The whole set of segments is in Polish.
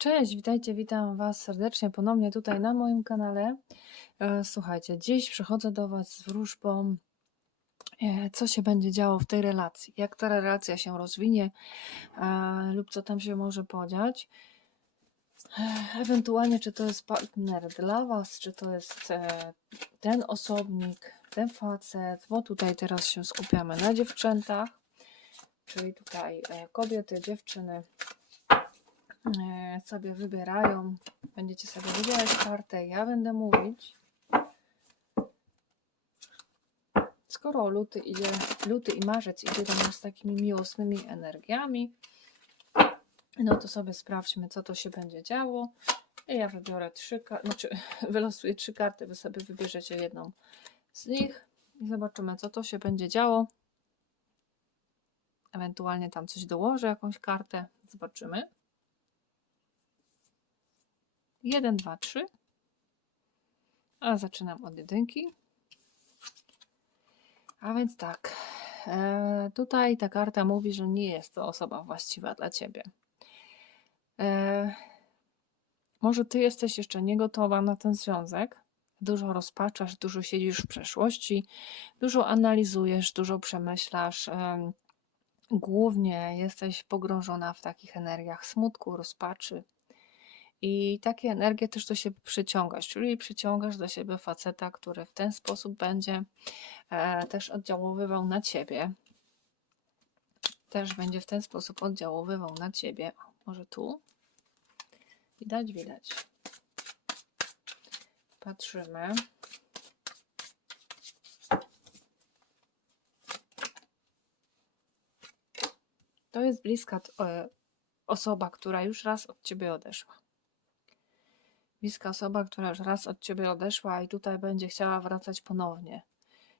Cześć, witajcie, witam Was serdecznie ponownie tutaj na moim kanale. E, Słuchajcie, dziś przychodzę do Was z wróżbą, e, co się będzie działo w tej relacji, jak ta relacja się rozwinie lub co tam się może podziać. E, Ewentualnie, czy to jest partner dla Was, czy to jest ten osobnik, ten facet, bo tutaj teraz się skupiamy na dziewczętach, czyli tutaj kobiety, dziewczyny sobie wybierają. Będziecie sobie wybierać kartę. Ja będę mówić. Skoro luty idzie, luty i marzec idzie do nas takimi miłosnymi energiami, no to sobie sprawdźmy, co to się będzie działo. I ja wybiorę trzy karty, znaczy wylosuję trzy karty, wy sobie wybierzecie jedną z nich i zobaczymy, co to się będzie działo. Ewentualnie tam coś dołożę, jakąś kartę. Zobaczymy. 1, 2, 3. A zaczynam od jedynki. A więc tak. E, tutaj ta karta mówi, że nie jest to osoba właściwa dla ciebie. E, może ty jesteś jeszcze nie gotowa na ten związek. Dużo rozpaczasz, dużo siedzisz w przeszłości, dużo analizujesz, dużo przemyślasz. em, głównie jesteś pogrążona w takich energiach smutku, rozpaczy. I takie energie też do siebie przyciągasz, czyli przyciągasz do siebie faceta, który w ten sposób będzie e, też oddziaływał na ciebie. Też będzie w ten sposób oddziaływał na ciebie. Może tu? Widać, widać. Patrzymy. To jest bliska e, osoba, która już raz od ciebie odeszła. Bliska osoba, która już raz od ciebie odeszła i tutaj będzie chciała wracać ponownie.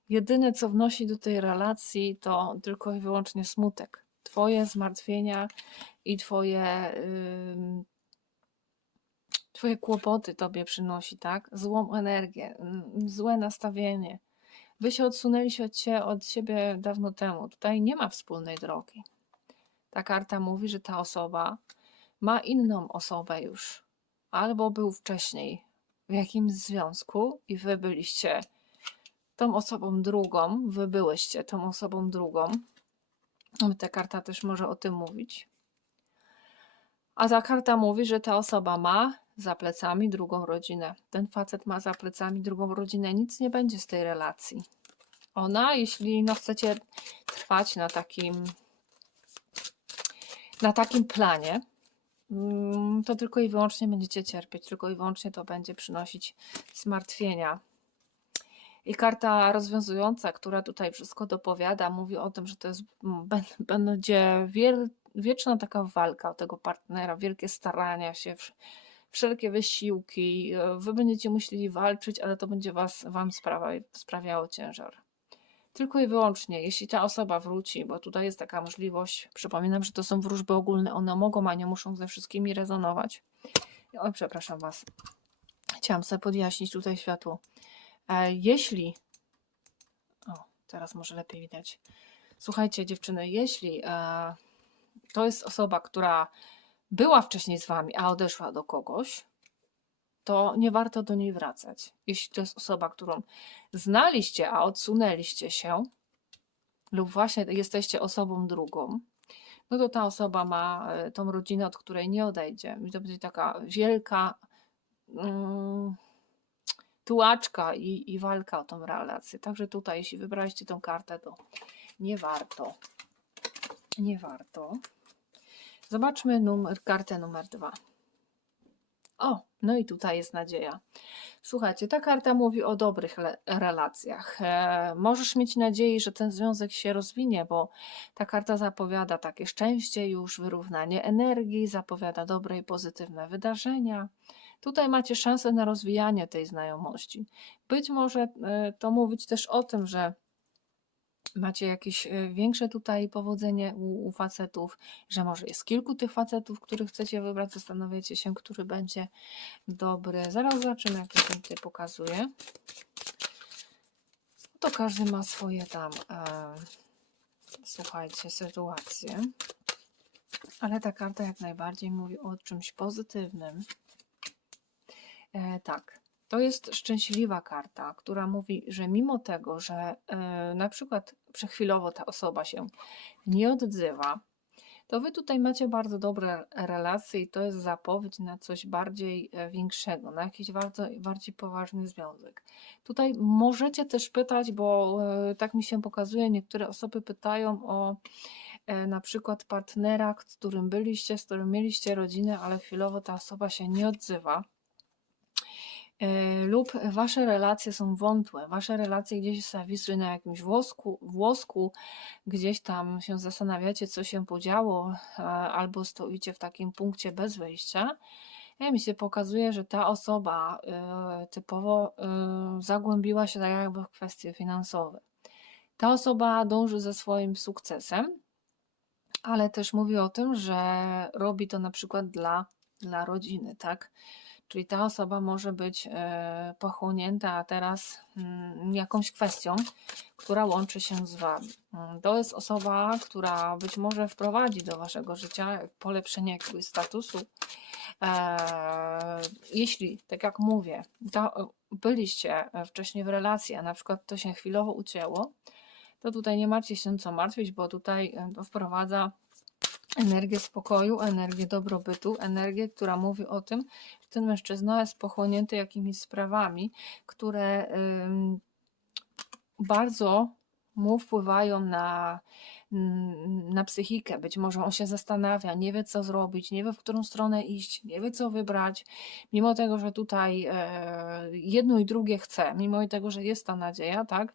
Jedyne, co wnosi do tej relacji, to tylko i wyłącznie smutek. Twoje zmartwienia i twoje, ym, twoje kłopoty tobie przynosi, tak? Złą energię, złe nastawienie. Wy się odsunęliście od, sie, od siebie dawno temu. Tutaj nie ma wspólnej drogi. Ta karta mówi, że ta osoba ma inną osobę już, albo był wcześniej w jakimś związku i wy byliście tą osobą drugą, wy byłyście tą osobą drugą. Ta karta też może o tym mówić. A ta karta mówi, że ta osoba ma za plecami drugą rodzinę. Ten facet ma za plecami drugą rodzinę. Nic nie będzie z tej relacji. Ona, jeśli no chcecie trwać na takim na takim planie, to tylko i wyłącznie będziecie cierpieć, tylko i wyłącznie to będzie przynosić zmartwienia. I karta rozwiązująca, która tutaj wszystko dopowiada, mówi o tym, że to jest, mm, bę- będzie wieczna taka walka o tego partnera, wielkie starania się, wsz- wszelkie wysiłki. Wy będziecie musieli walczyć, ale to będzie was, wam sprawa, sprawiało ciężar. Tylko i wyłącznie, jeśli ta osoba wróci, bo tutaj jest taka możliwość, przypominam, że to są wróżby ogólne, one mogą, a nie muszą ze wszystkimi rezonować. Oj, przepraszam Was. Chciałam sobie podjaśnić tutaj światło. E, jeśli. O, teraz może lepiej widać. Słuchajcie, dziewczyny, jeśli e, to jest osoba, która była wcześniej z Wami, a odeszła do kogoś, to nie warto do niej wracać. Jeśli to jest osoba, którą znaliście, a odsunęliście się, lub właśnie jesteście osobą drugą, no to ta osoba ma e, tą rodzinę, od której nie odejdzie. I to będzie taka wielka mm, tułaczka i, i walka o tą relację. Także tutaj, jeśli wybraliście tą kartę, to nie warto. Nie warto. Zobaczmy numer, kartę numer dwa. O, no i tutaj jest nadzieja. Słuchajcie, ta karta mówi o dobrych relacjach. E, możesz mieć nadzieję, że ten związek się rozwinie, bo ta karta zapowiada takie szczęście już, wyrównanie energii, zapowiada dobre i pozytywne wydarzenia. Tutaj macie szansę na rozwijanie tej znajomości. Być może e, to mówić też o tym, że macie jakieś e, większe tutaj powodzenie u, u facetów, że może jest kilku tych facetów, których chcecie wybrać, zastanawiacie się, który będzie dobry. Zaraz zobaczymy, jakie tutaj pokazuje. To każdy ma swoje tam, e, słuchajcie, sytuacje. Ale ta karta jak najbardziej mówi o czymś pozytywnym. E, tak, to jest szczęśliwa karta, która mówi, że mimo tego, że e, na przykład przechwilowo ta osoba się nie odzywa, to wy tutaj macie bardzo dobre relacje i to jest zapowiedź na coś bardziej e, większego, na jakiś bardzo, bardziej poważny związek. Tutaj możecie też pytać, bo e, tak mi się pokazuje, niektóre osoby pytają o e, na przykład partnera, z którym byliście, z którym mieliście rodzinę, ale chwilowo ta osoba się nie odzywa. E, Lub wasze relacje są wątłe, wasze relacje gdzieś zawisły na jakimś włosku, włosku, gdzieś tam się zastanawiacie, co się podziało, albo stoicie w takim punkcie bez wyjścia. Ja mi się pokazuje, że ta osoba e, typowo e, zagłębiła się tak jakby w kwestie finansowe. Ta osoba dąży ze swoim sukcesem, ale też mówi o tym, że robi to na przykład dla, dla rodziny, tak? Czyli ta osoba może być e, pochłonięta teraz mm, jakąś kwestią, która łączy się z Wami. Mm, To jest osoba, która być może wprowadzi do Waszego życia polepszenie jakiegoś statusu. E, Jeśli, tak jak mówię, ta, byliście wcześniej w relacji, a na przykład to się chwilowo ucięło, to tutaj nie macie się co martwić, bo tutaj e, wprowadza energię spokoju, energię dobrobytu, energię, która mówi o tym, że ten mężczyzna jest pochłonięty jakimiś sprawami, które bardzo mu wpływają na, na psychikę. Być może on się zastanawia, nie wie co zrobić, nie wie w którą stronę iść, nie wie co wybrać. Mimo tego, że tutaj e, jedno i drugie chce, mimo tego, że jest ta nadzieja, tak,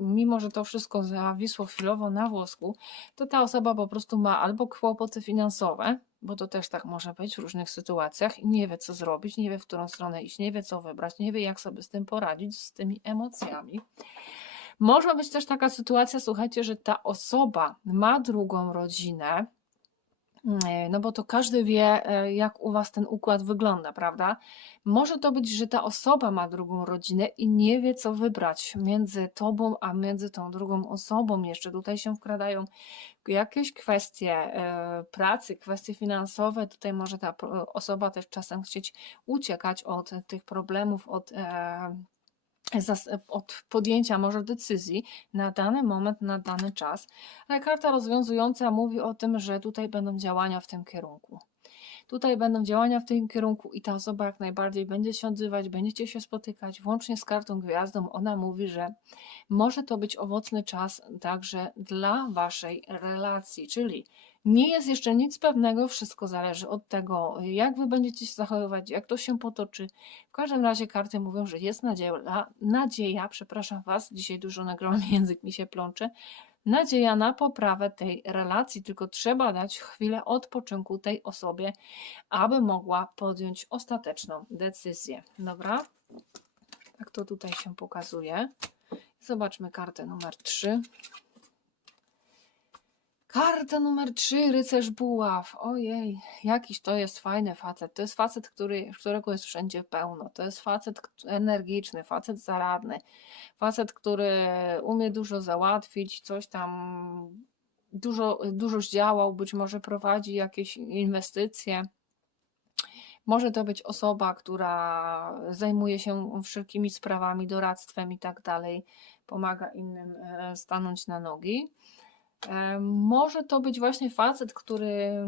mimo że to wszystko zawisło chwilowo na włosku, to ta osoba po prostu ma albo kłopoty finansowe, bo to też tak może być w różnych sytuacjach, i nie wie co zrobić, nie wie w którą stronę iść, nie wie co wybrać, nie wie jak sobie z tym poradzić, z tymi emocjami. Może być też taka sytuacja, słuchajcie, że ta osoba ma drugą rodzinę, e, no bo to każdy wie, e, jak u Was ten układ wygląda, prawda? Może to być, że ta osoba ma drugą rodzinę i nie wie, co wybrać między Tobą, a między tą drugą osobą. Jeszcze tutaj się wkradają jakieś kwestie e, pracy, kwestie finansowe. Tutaj może ta osoba też czasem chcieć uciekać od tych problemów, od od podjęcia może decyzji na dany moment, na dany czas, ale karta rozwiązująca mówi o tym, że tutaj będą działania w tym kierunku. Tutaj będą działania w tym kierunku i ta osoba jak najbardziej będzie się odzywać, będziecie się spotykać, włącznie z kartą gwiazdą. Ona mówi, że może to być owocny czas także dla waszej relacji, czyli nie jest jeszcze nic pewnego, wszystko zależy od tego, jak wy będziecie się zachowywać, jak to się potoczy. W każdym razie karty mówią, że jest nadzieja, nadzieja, przepraszam was, dzisiaj dużo nagrałam, język mi się plącze, nadzieja na poprawę tej relacji, tylko trzeba dać chwilę odpoczynku tej osobie, aby mogła podjąć ostateczną decyzję. Dobra? Tak to tutaj się pokazuje. Zobaczmy kartę numer 3. Karta numer 3, rycerz buław. Ojej, jakiś to jest fajny facet. To jest facet, który, którego jest wszędzie pełno. To jest facet energiczny, facet zaradny. Facet, który umie dużo załatwić, coś tam dużo, dużo zdziałał, być może prowadzi jakieś inwestycje. Może to być osoba, która zajmuje się wszelkimi sprawami, doradztwem i tak dalej, pomaga innym e, stanąć na nogi. E, Może to być właśnie facet, który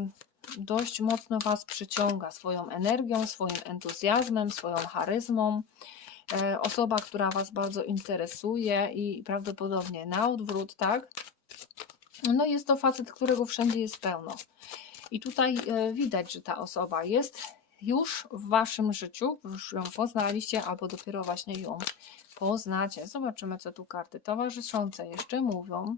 dość mocno Was przyciąga swoją energią, swoim entuzjazmem, swoją charyzmą. E, Osoba, która Was bardzo interesuje i prawdopodobnie na odwrót, tak? No jest to facet, którego wszędzie jest pełno. I tutaj e, widać, że ta osoba jest już w Waszym życiu, już ją poznaliście albo dopiero właśnie ją poznacie. Zobaczymy, co tu karty towarzyszące jeszcze mówią.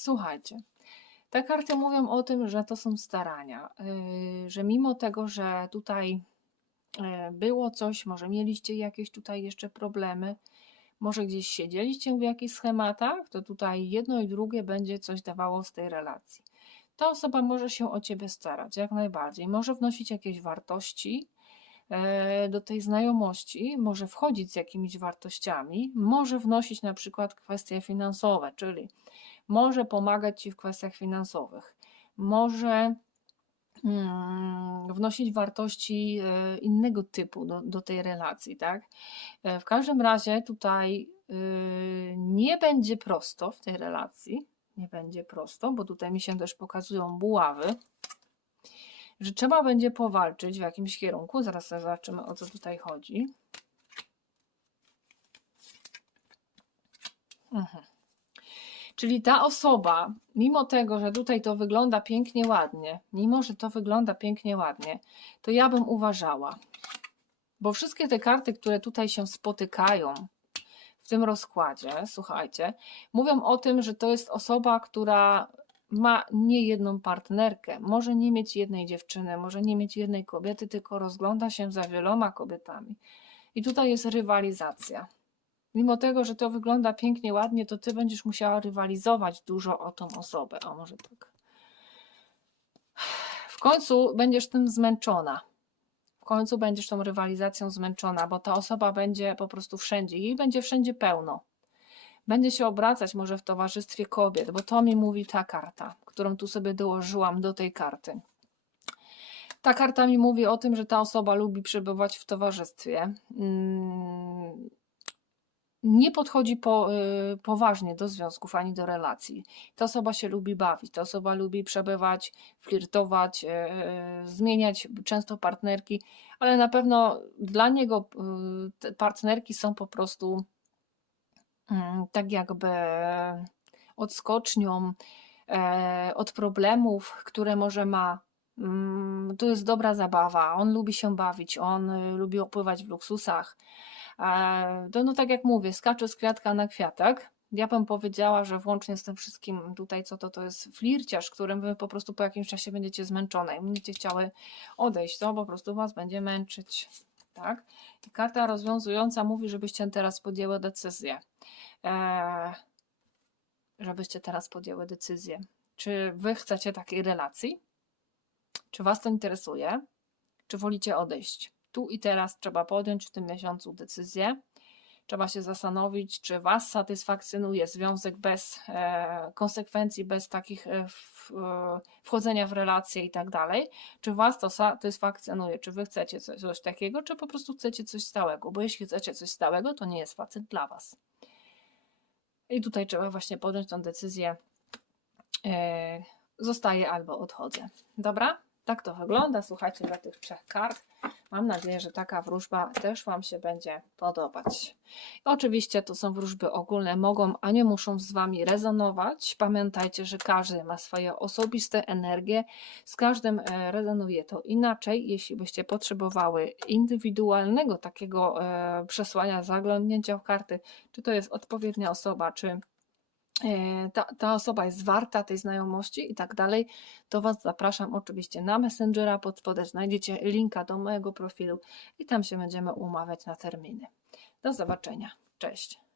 Słuchajcie, te karty mówią o tym, że to są starania, yy, że mimo tego, że tutaj yy, było coś, może mieliście jakieś tutaj jeszcze problemy, może gdzieś siedzieliście w jakichś schematach, to tutaj jedno i drugie będzie coś dawało z tej relacji. Ta osoba może się o ciebie starać, jak najbardziej, może wnosić jakieś wartości e, do tej znajomości, może wchodzić z jakimiś wartościami, może wnosić na przykład kwestie finansowe, czyli może pomagać Ci w kwestiach finansowych, może mm, wnosić wartości e, innego typu do, do tej relacji, tak? E, W każdym razie tutaj y, nie będzie prosto w tej relacji, nie będzie prosto, bo tutaj mi się też pokazują buławy, że trzeba będzie powalczyć w jakimś kierunku. Zaraz zobaczymy, o co tutaj chodzi. Mhm. Czyli ta osoba, mimo tego, że tutaj to wygląda pięknie, ładnie, mimo że to wygląda pięknie, ładnie, to ja bym uważała, bo wszystkie te karty, które tutaj się spotykają w tym rozkładzie, słuchajcie, mówią o tym, że to jest osoba, która ma nie jedną partnerkę, może nie mieć jednej dziewczyny, może nie mieć jednej kobiety, tylko rozgląda się za wieloma kobietami. I tutaj jest rywalizacja. Mimo tego, że to wygląda pięknie, ładnie, to ty będziesz musiała rywalizować dużo o tą osobę. O, może tak. W końcu będziesz tym zmęczona. W końcu będziesz tą rywalizacją zmęczona, bo ta osoba będzie po prostu wszędzie. Jej będzie wszędzie pełno. Będzie się obracać może w towarzystwie kobiet, bo to mi mówi ta karta, którą tu sobie dołożyłam do tej karty. Ta karta mi mówi o tym, że ta osoba lubi przebywać w towarzystwie. Mm, nie podchodzi po, y, poważnie do związków ani do relacji. Ta osoba się lubi bawić, ta osoba lubi przebywać, flirtować, y, y, zmieniać często partnerki, ale na pewno dla niego partnerki są po prostu mm, tak jakby odskocznią e, od problemów, które może ma. Mm, Tu jest dobra zabawa, on lubi się bawić, on lubi opływać w luksusach. To no tak jak mówię, skacze z kwiatka na kwiatek. Ja bym powiedziała, że włącznie z tym wszystkim tutaj, co to, to jest flirciarz, którym wy po prostu po jakimś czasie będziecie zmęczone i będziecie chciały odejść, to po prostu was będzie męczyć. Tak? I karta rozwiązująca mówi, żebyście teraz podjęły decyzję. E, żebyście teraz podjęły decyzję. Czy wy chcecie takiej relacji? Czy was to interesuje? Czy wolicie odejść? Tu i teraz trzeba podjąć w tym miesiącu decyzję. Trzeba się zastanowić, czy Was satysfakcjonuje związek bez e, konsekwencji, bez takich e, e, wchodzenia w relacje i tak dalej. Czy Was to satysfakcjonuje? Czy Wy chcecie coś, coś takiego, czy po prostu chcecie coś stałego? Bo jeśli chcecie coś stałego, to nie jest facet dla Was. I tutaj trzeba właśnie podjąć tą decyzję. Zostaję albo odchodzę. Dobra? Tak to wygląda. Słuchajcie, dla tych trzech kart. Mam nadzieję, że taka wróżba też Wam się będzie podobać. Oczywiście to są wróżby ogólne, mogą, a nie muszą z Wami rezonować. Pamiętajcie, że każdy ma swoje osobiste energie, z każdym e, rezonuje to inaczej. Jeśli byście potrzebowały indywidualnego takiego e, przesłania, zaglądnięcia w karty, czy to jest odpowiednia osoba, czy ta, ta osoba jest warta tej znajomości i tak dalej, to Was zapraszam oczywiście na Messengera. Pod spodem znajdziecie linka do mojego profilu i tam się będziemy umawiać na terminy. Do zobaczenia. Cześć.